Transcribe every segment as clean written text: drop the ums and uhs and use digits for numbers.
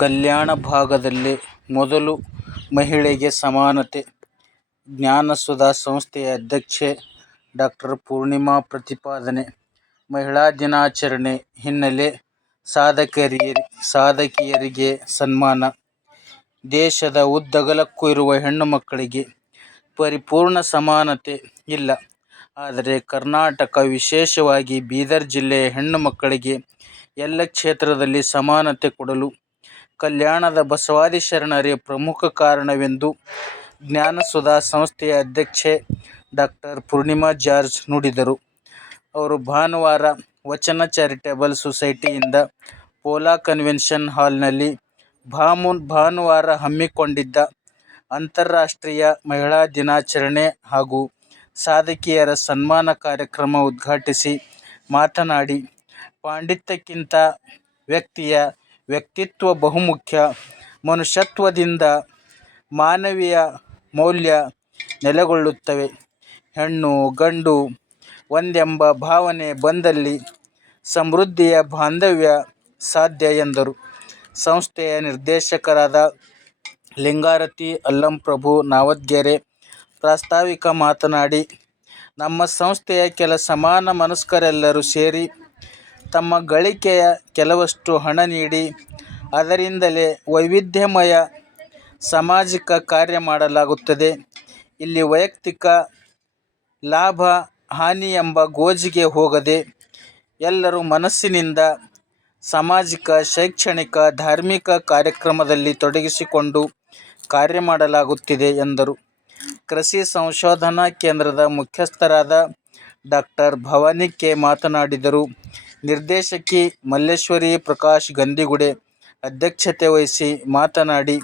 ಕಲ್ಯಾಣ ಭಾಗದಲ್ಲಿ ಮೊದಲು ಮಹಿಳೆಗೆ ಸಮಾನತೆ. ಜ್ಞಾನಸುಧಾ ಸಂಸ್ಥೆಯ ಅಧ್ಯಕ್ಷೆ ಡಾ. ಪೂರ್ಣಿಮಾ ಪ್ರತಿಪಾದನೆ. ಮಹಿಳಾ ದಿನಾಚರಣೆ ಹಿನ್ನೆಲೆ ಸಾಧಕಿಯರಿಗೆ ಸನ್ಮಾನ. ದೇಶದ ಉದ್ದಗಲಕ್ಕೂ ಇರುವ ಹೆಣ್ಣು ಮಕ್ಕಳಿಗೆ ಪರಿಪೂರ್ಣ ಸಮಾನತೆ ಇಲ್ಲ. ಆದರೆ ಕರ್ನಾಟಕ, ವಿಶೇಷವಾಗಿ ಬೀದರ್ ಜಿಲ್ಲೆಯ ಹೆಣ್ಣು ಮಕ್ಕಳಿಗೆ ಎಲ್ಲ ಕ್ಷೇತ್ರದಲ್ಲಿ ಸಮಾನತೆ ಕೊಡಲು ಕಲ್ಯಾಣದ ಬಸವಾದಿ ಶರಣರೇ ಪ್ರಮುಖ ಕಾರಣವೆಂದು ಜ್ಞಾನಸುಧಾ ಸಂಸ್ಥೆಯ ಅಧ್ಯಕ್ಷೆ ಡಾ. ಪೂರ್ಣಿಮಾ ಜಾರ್ಜ್ ನುಡಿದರು. ಅವರು ಭಾನುವಾರ ವಚನ ಚಾರಿಟೇಬಲ್ ಸೊಸೈಟಿಯಿಂದ ಪೋಲಾ ಕನ್ವೆನ್ಷನ್ ಹಾಲ್ನಲ್ಲಿ ಭಾನುವಾರ ಹಮ್ಮಿಕೊಂಡಿದ್ದ ಅಂತಾರಾಷ್ಟ್ರೀಯ ಮಹಿಳಾ ದಿನಾಚರಣೆ ಹಾಗೂ ಸಾಧಕಿಯರ ಸನ್ಮಾನ ಕಾರ್ಯಕ್ರಮ ಉದ್ಘಾಟಿಸಿ ಮಾತನಾಡಿ, ಪಾಂಡಿತ್ಯಕ್ಕಿಂತ ವ್ಯಕ್ತಿಯ ವ್ಯಕ್ತಿತ್ವ ಬಹುಮುಖ್ಯ. ಮನುಷ್ಯತ್ವದಿಂದ ಮಾನವೀಯ ಮೌಲ್ಯ ನೆಲೆಗೊಳ್ಳುತ್ತವೆ. ಹೆಣ್ಣು ಗಂಡು ಒಂದೆಂಬ ಭಾವನೆ ಬಂದಲ್ಲಿ ಸಮೃದ್ಧಿಯ ಬಾಂಧವ್ಯ ಸಾಧ್ಯ ಎಂದರು. ಸಂಸ್ಥೆಯ ನಿರ್ದೇಶಕರಾದ ಲಿಂಗಾರತಿ ಅಲ್ಲಂಪ್ರಭು ನಾವದ್ಗೆರೆ ಪ್ರಾಸ್ತಾವಿಕ ಮಾತನಾಡಿ, ನಮ್ಮ ಸಂಸ್ಥೆಯ ಕೆಲ ಸಮಾನ ಮನಸ್ಕರೆಲ್ಲರೂ ಸೇರಿ ತಮ್ಮ ಗಳಿಕೆಯ ಕೆಲವಷ್ಟು ಹಣ ನೀಡಿ ಅದರಿಂದಲೇ ವೈವಿಧ್ಯಮಯ ಸಾಮಾಜಿಕ ಕಾರ್ಯ ಮಾಡಲಾಗುತ್ತದೆ. ಇಲ್ಲಿ ವೈಯಕ್ತಿಕ ಲಾಭ ಹಾನಿ ಎಂಬ ಗೋಜಿಗೆ ಹೋಗದೆ ಎಲ್ಲರೂ ಮನಸ್ಸಿನಿಂದ ಸಾಮಾಜಿಕ, ಶೈಕ್ಷಣಿಕ, ಧಾರ್ಮಿಕ ಕಾರ್ಯಕ್ರಮದಲ್ಲಿ ತೊಡಗಿಸಿಕೊಂಡು ಕಾರ್ಯ ಮಾಡಲಾಗುತ್ತಿದೆ ಎಂದರು. ಕೃಷಿ ಸಂಶೋಧನಾ ಕೇಂದ್ರದ ಮುಖ್ಯಸ್ಥರಾದ ಡಾ. ಭವಾನಿ ಕೆ. ಮಾತನಾಡಿದರು. ನಿರ್ದೇಶಕಿ ಮಲ್ಲೇಶ್ವರಿ ಪ್ರಕಾಶ್ ಗಂದಿಗುಡೆ ಅಧ್ಯಕ್ಷತೆ ವಹಿಸಿ ಮಾತನಾಡಿ,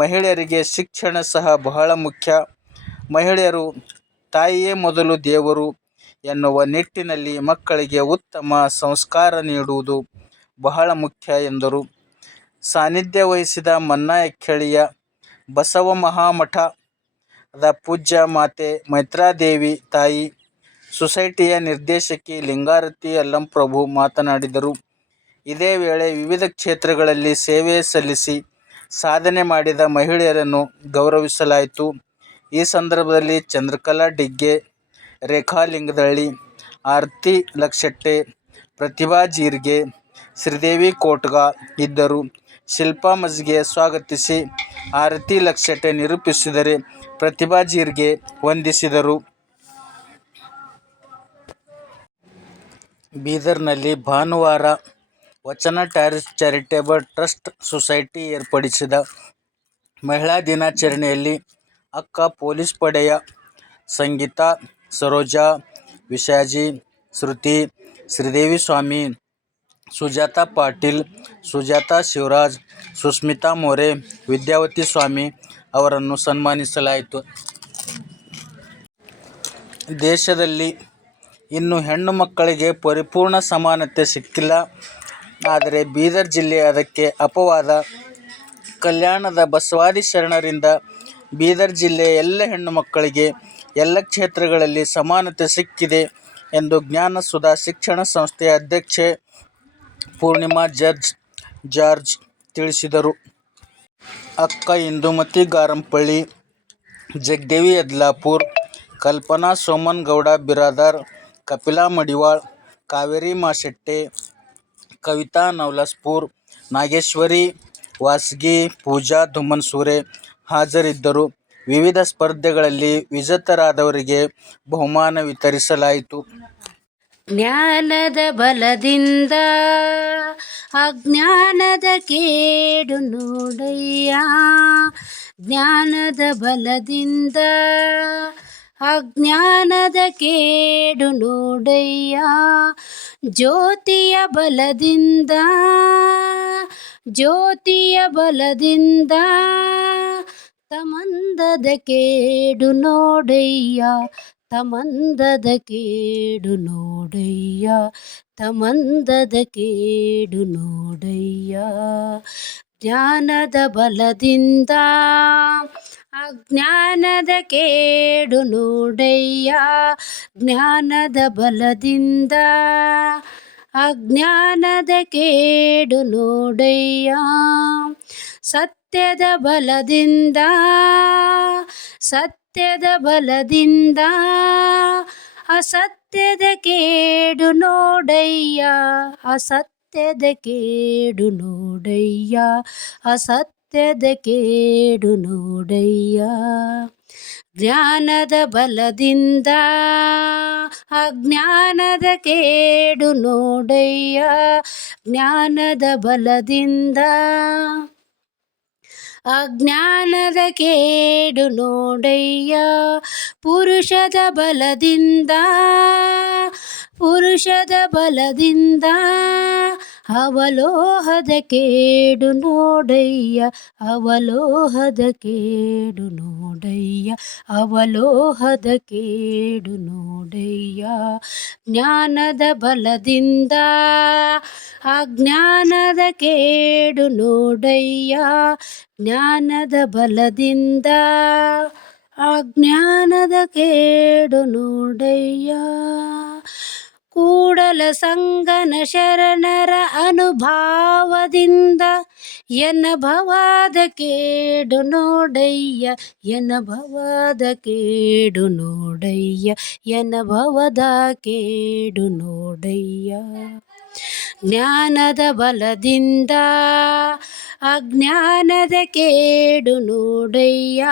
ಮಹಿಳೆಯರಿಗೆ ಶಿಕ್ಷಣ ಸಹ ಬಹಳ ಮುಖ್ಯ. ಮಹಿಳೆಯರು ತಾಯಿಯೇ ಮೊದಲು ದೇವರು ಎನ್ನುವ ನಿಟ್ಟಿನಲ್ಲಿ ಮಕ್ಕಳಿಗೆ ಉತ್ತಮ ಸಂಸ್ಕಾರ ನೀಡುವುದು ಬಹಳ ಮುಖ್ಯ ಎಂದರು. ಸಾನ್ನಿಧ್ಯ ವಹಿಸಿದ ಮನ್ನಾಯಕ್ಕೇಳಿಯ ಬಸವ ಮಹಾಮಠದ ಪೂಜ್ಯ ಮಾತೆ ಮೈತ್ರಾದೇವಿ ತಾಯಿ ಸೊಸೈಟಿಯ ನಿರ್ದೇಶಕಿ ಲಿಂಗಾರತಿ ಅಲ್ಲಂಪ್ರಭು ಮಾತನಾಡಿದರು. ಇದೇ ವೇಳೆ ವಿವಿಧ ಕ್ಷೇತ್ರಗಳಲ್ಲಿ ಸೇವೆ ಸಲ್ಲಿಸಿ ಸಾಧನೆ ಮಾಡಿದ ಮಹಿಳೆಯರನ್ನು ಗೌರವಿಸಲಾಯಿತು. ಈ ಸಂದರ್ಭದಲ್ಲಿ ಚಂದ್ರಕಲಾ ಡಿಗ್ಗೆ, ರೇಖಾ ಲಿಂಗದಳ್ಳಿ, ಆರತಿ ಲಕ್ಷೆಟ್ಟೆ, ಪ್ರತಿಭಾ ಜೀರ್ಗೆ, ಶ್ರೀದೇವಿ ಕೋಟ್ಗ ಇದ್ದರು. ಶಿಲ್ಪಾ ಮಜ್ಗೆ ಸ್ವಾಗತಿಸಿ ಆರತಿ ಲಕ್ಷೆಟ್ಟೆ ನಿರೂಪಿಸಿದರೆ, ಪ್ರತಿಭಾ ಜೀರ್ಗೆ ವಂದಿಸಿದರು. ಬೀದರ್ನಲ್ಲಿ ಭಾನುವಾರ ವಚನ ಚಾರಿಟೇಬಲ್ ಟ್ರಸ್ಟ್ ಸೊಸೈಟಿ ಏರ್ಪಡಿಸಿದ ಮಹಿಳಾ ದಿನಾಚರಣೆಯಲ್ಲಿ ಅಕ್ಕ ಪೊಲೀಸ್ ಪಡೆಯ ಸಂಗೀತಾ, ಸರೋಜಾ, ವಿಶಾಜಿ, ಶ್ರುತಿ, ಶ್ರೀದೇವಿ ಸ್ವಾಮಿ, ಸುಜಾತಾ ಪಾಟೀಲ್, ಸುಜಾತಾ ಶಿವರಾಜ್, ಸುಸ್ಮಿತಾ ಮೋರೆ, ವಿದ್ಯಾವತಿ ಸ್ವಾಮಿ ಅವರನ್ನು ಸನ್ಮಾನಿಸಲಾಯಿತು. ದೇಶದಲ್ಲಿ ಇನ್ನೂ ಹೆಣ್ಣು ಮಕ್ಕಳಿಗೆ ಪರಿಪೂರ್ಣ ಸಮಾನತೆ ಸಿಕ್ಕಿಲ್ಲ. ಆದರೆ ಬೀದರ್ ಜಿಲ್ಲೆ ಅದಕ್ಕೆ ಅಪವಾದ. ಕಲ್ಯಾಣದ ಬಸವಾದಿ ಶರಣರಿಂದ ಬೀದರ್ ಜಿಲ್ಲೆಯ ಎಲ್ಲ ಹೆಣ್ಣು ಮಕ್ಕಳಿಗೆ ಎಲ್ಲ ಕ್ಷೇತ್ರಗಳಲ್ಲಿ ಸಮಾನತೆ ಸಿಕ್ಕಿದೆ ಎಂದು ಜ್ಞಾನಸುಧಾ ಶಿಕ್ಷಣ ಸಂಸ್ಥೆಯ ಅಧ್ಯಕ್ಷೆ ಪೂರ್ಣಿಮಾ ಜಾರ್ಜ್ ತಿಳಿಸಿದರು. ಅಕ್ಕ ಇಂದುಮತಿ ಗಾರಂಪಳ್ಳಿ, ಜಗದೇವಿ ಯದ್ಲಾಪುರ್, ಕಲ್ಪನಾ ಸೋಮನ್ ಗೌಡ ಬಿರಾದಾರ್, ಕಪಿಲಾ ಮಡಿವಾಳ್, ಕಾವೇರಿ ಮಾಶೆಟ್ಟಿ, ಕವಿತಾ ನವಲಸ್ಪುರ್, ನಾಗೇಶ್ವರಿ ವಾಸ್ಗಿ, ಪೂಜಾ ಧುಮ್ಮನ್ಸೂರೆ ಹಾಜರಿದ್ದರು. ವಿವಿಧ ಸ್ಪರ್ಧೆಗಳಲ್ಲಿ ವಿಜೇತರಾದವರಿಗೆ ಬಹುಮಾನ ವಿತರಿಸಲಾಯಿತು. ಜ್ಞಾನದ ಬಲದಿಂದ ಅಜ್ಞಾನದ ಕೇಡು ನೋಡಯ್ಯ, ಜ್ಞಾನದ ಬಲದಿಂದ ಅಜ್ಞಾನದ ಕೇಡು ನೋಡಯ್ಯ, ಜ್ಯೋತಿಯ ಬಲದಿಂದ ತಮಂದದ ಕೇಡು ನೋಡಯ್ಯ, ತಮಂದದ ಕೇಡು ನೋಡಯ್ಯ, ತಮಂದದ ಕೇಡು ನೋಡಯ್ಯ. ಜ್ಞಾನದ ಬಲದಿಂದ ಅಜ್ಞಾನದ ಕೇಡು ನೋಡಯ್ಯ, ಜ್ಞಾನದ ಬಲದಿಂದ ಅಜ್ಞಾನದ ಕೇಡು ನೋಡಯ್ಯ. ಸತ್ಯದ ಬಲದಿಂದ ಅಸತ್ಯದ ಕೇಡು ನೋಡಯ್ಯ. ಅಸತ್ಯದ ಕೇಡು ನೋಡಯ್ಯ. ಅಸತ್ಯದ ಕೇಡು ನೋಡಯ್ಯ. ಜ್ಞಾನದ ಬಲದಿಂದ ಅಜ್ಞಾನದ ಕೇಡು ನೋಡಯ್ಯ. ಜ್ಞಾನದ ಬಲದಿಂದ ಅಜ್ಞಾನದ ಕೇಡು ನೋಡಯ್ಯ. ಪುರುಷದ ಬಲದಿಂದ ಅವಲೋಹದ ಕೇಡು ನೋಡಯ್ಯ. ಅವಲೋಹದ ಕೇಡು ನೋಡಯ್ಯ. ಅವಲೋಹದ ಕೇಡು ನೋಡಯ್ಯ. ಜ್ಞಾನದ ಬಲದಿಂದ ಅಜ್ಞಾನದ ಕೇಡು ನೋಡಯ್ಯ. ಜ್ಞಾನದ ಬಲದಿಂದ ಅಜ್ಞಾನದ ಕೇಡು ನೋಡಯ್ಯ. ಕೂಡಲ ಸಂಗನ ಶರಣರ ಅನುಭಾವದಿಂದ ಎನ್ನ ಭವದ ಕೇಡು ನೋಡಯ್ಯ. ಎನ್ನ ಭವದ ಕೇಡು ನೋಡಯ್ಯ. ಎನ್ನ ಭವದ ಕೇಡು ನೋಡಯ್ಯ. ಜ್ಞಾನದ ಬಲದಿಂದ ಅಜ್ಞಾನದ ಕೇಡು ನೋಡಯ್ಯ.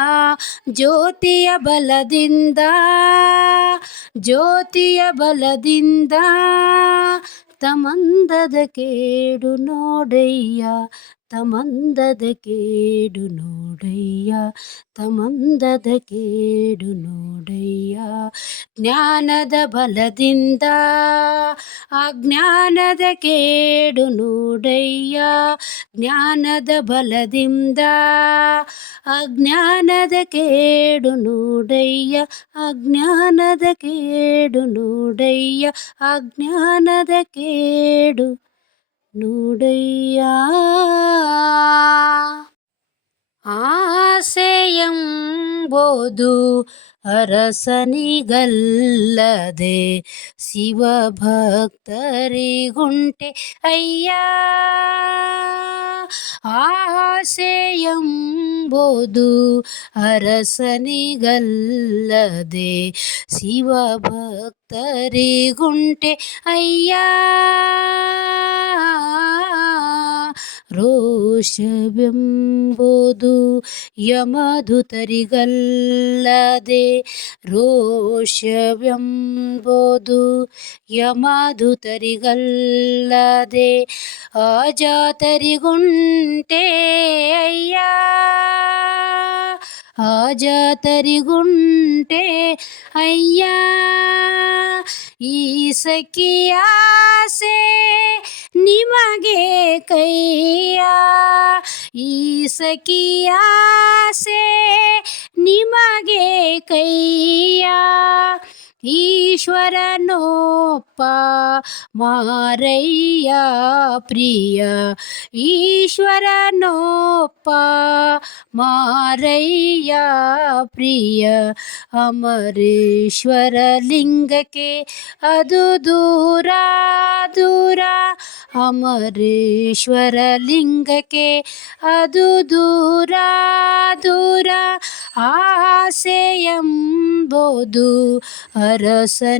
ಜ್ಯೋತಿಯ ಬಲದಿಂದ ತಮಂದದ ಕೇಡು ನೋಡಯ್ಯ. ತಮಂದದ ಕೇಡು ನೋಡಯ್ಯ. ತಮಂದದ ಕೇಡು ನೋಡಯ್ಯ. ಜ್ಞಾನದ ಬಲದಿಂದ ಅಜ್ಞಾನದ ಕೇಡು ನೋಡಯ್ಯ. ಜ್ಞಾನದ ಬಲದಿಂದ ಅಜ್ಞಾನದ ಕೇಡು ನೋಡಯ್ಯ. ಅಜ್ಞಾನದ ಕೇಡು ನೋಡಯ್ಯ. ಅಜ್ಞಾನದ ಕೇಡು ನೋಡಯ್ಯ. ಆಸೆಯೆಂಬುದು ಅರಸನಿಗಲ್ಲದೆ ಶಿವಭಕ್ತರಿಗುಂಟೆ ಅಯ್ಯ. ಆಸೆಯೆಂಬುದು ಅರಸನಿಗಲ್ಲದೆ ಶಿವಭಕ್ತರಿಗುಂಟೆ ಅಯ್ಯ. ರೋಷವೆಂಬುದು ಯಮಧೂತರಿಗಲ್ಲದೆ ರೋಷವೆಂಬುದು ಯಮಧೂತರಿಗಲ್ಲದೆ ಅಜಾತರಿಗುಂಟೆ ಅಯ್ಯ. ಅಜಾತರಿಗುಂಟೆ ಅಯ್ಯ. ಈ ಸಖಿಯಾಸೆ ನಿಮಗೆ ಕೈಯ. ಈ ಸಖಿಯಾಸೆ ನಿಮಗೆ ಕೈಯ. ಈಶ್ವರನೊಪ್ಪ ಮಾರಯ್ಯ ಪ್ರಿಯ. ಈಶ್ವರನೊಪ್ಪ ಮಾರಯ್ಯ ಪ್ರಿಯ. ಅಮರೇಶ್ವರ ಲಿಂಗಕ್ಕೆ ಅದು ದೂರ ದೂರ. ಅಮರೇಶ್ವರ ಲಿಂಗಕ್ಕೆ ಅದು ದೂರ ದೂರ. ಆಸೆಯೆಂಬುದು ಅರಸನಿಗಲ್ಲದೆ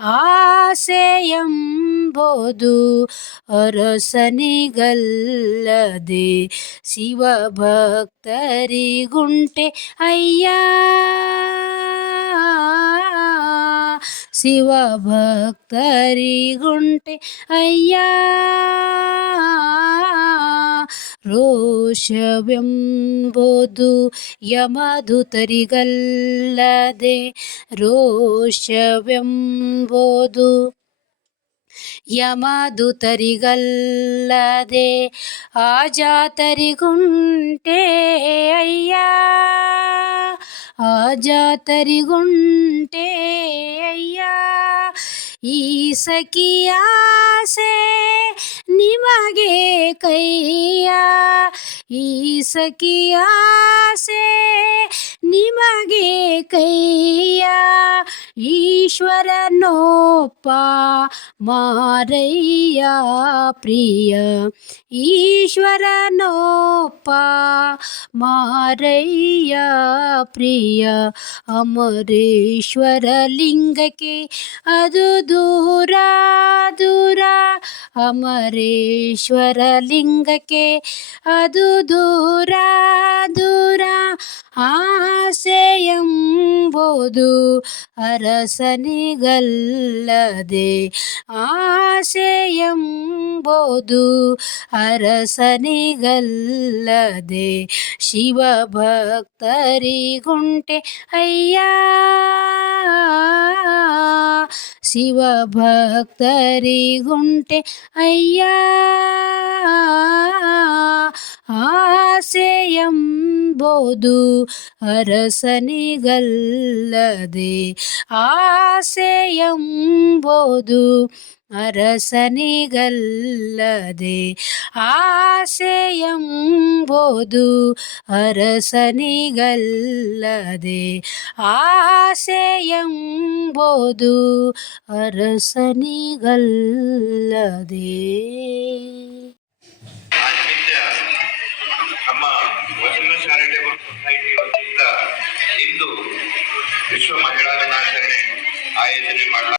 ಆಸೆಯೆಂಬುದು ಅರಸನಿಗಲ್ಲದೆ ಶಿವಭಕ್ತರಿಗುಂಟೆ ಅಯ್ಯ. ಶಿವಭಕ್ತರಿಗುಂಟೆ ಅಯ್ಯ. ರೋಷವೆಂಬುದು ಯಮಧೂತರಿಗಲ್ಲದೆ ರೋಷವೆಂಬುದು ಯಮಧೂತರಿಗಲ್ಲದೆ ಅಜಾತರಿಗುಂಟೆ ಅಯ್ಯ. ಅಜಾತರಿಗುಂಟೆ ಅಯ್ಯ. ಈ ಸಖಿಯಾಸೆ ನಿಮಗೆ ಕೈಯ. ಈ ಸಖಿಯಾಸೆ ನಿಮಗೆ ಕೈಯ ಈಶ್ವರನೋಪ್ಪ ಮಾರಯ್ಯ ಪ್ರಿಯ ಈಶ್ವರನೋಪ್ಪ ಮಾರಯ್ಯ ಪ್ರಿಯ ಅಮರೇಶ್ವರ ಲಿಂಗಕ್ಕೆ ಅದು ದೂರ ದೂರ ಅಮರೇಶ್ವರ ಲಿಂಗಕ್ಕೆ ಅದು ದೂರ ದೂರ ಆಸೆ ಎಂಬುದು ಅರಸನಿಗಲ್ಲದೆ ಆಸೆ ಎಂಬುದು ಅರಸನಿಗಲ್ಲದೆ ಶಿವಭಕ್ತರಿಗುಂಟೆ ಅಯ್ಯ ಶಿವಭಕ್ತರಿಗುಂಟೆ ಅಯ್ಯ ಆಸೆ ಎಂಬುದು ಅರಸನಿಗಲ್ಲದೆ ಆಸೆ ಎಂಬುದು ಅರಸನಿಗಲ್ಲದೆ ಆಸೆ ಎಂಬುದು ಅರಸನಿಗಲ್ಲದೆ ಆಸೆ ಎಂಬುದು ಅರಸನಿಗಲ್ಲದೆ. ನಮ್ಮ ವಚನ ಚಾರಿಟೇಬಲ್ ಸೊಸೈಟಿ ವತಿಯಿಂದ ಇಂದು ವಿಶ್ವ ಮಹಿಳಾ ದಿನಾಚರಣೆ ಆಯೋಜನೆ ಮಾಡಲಾಗಿದೆ.